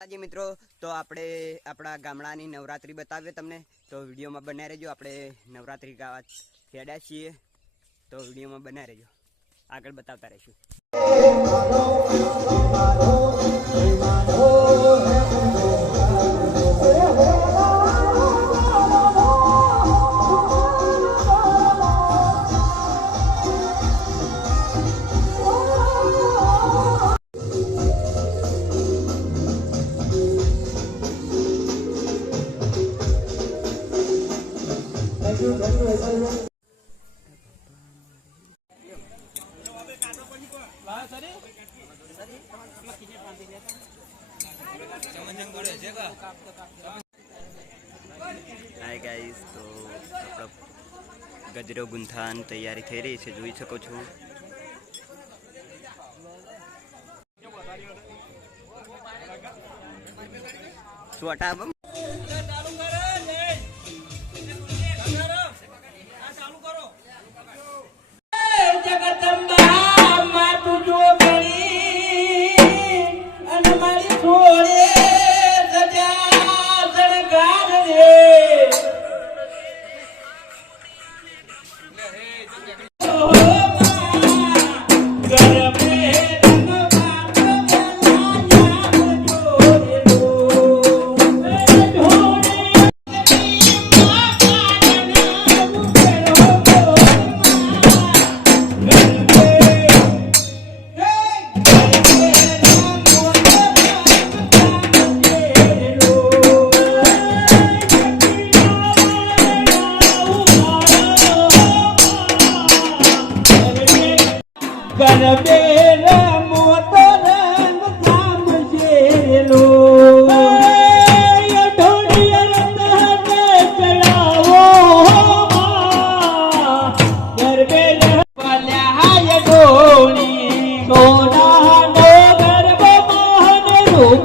આજે મિત્રો તો આપણે આપણા ગામડાની નવરાત્રી બતાવીએ તમને, તો વિડીયોમાં બન્યા રહેજો. આપણે નવરાત્રી ગાવા ખેડ્યા છીએ, તો વિડીયોમાં બન્યા રહેજો, આગળ બતાવતા રહીશું. હાય ગાઈસ, તો આપણો ગજરો ગુંથાન તૈયારી થઈ રહી છે, જોઈ શકો છો. સ્વટા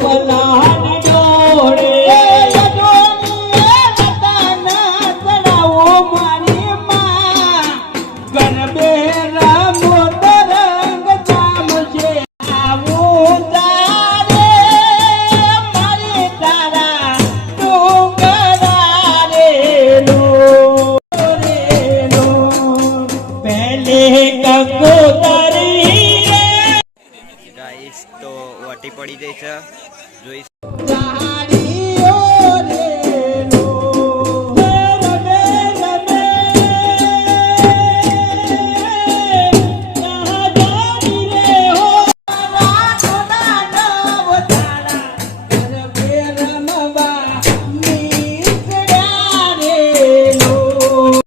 Pala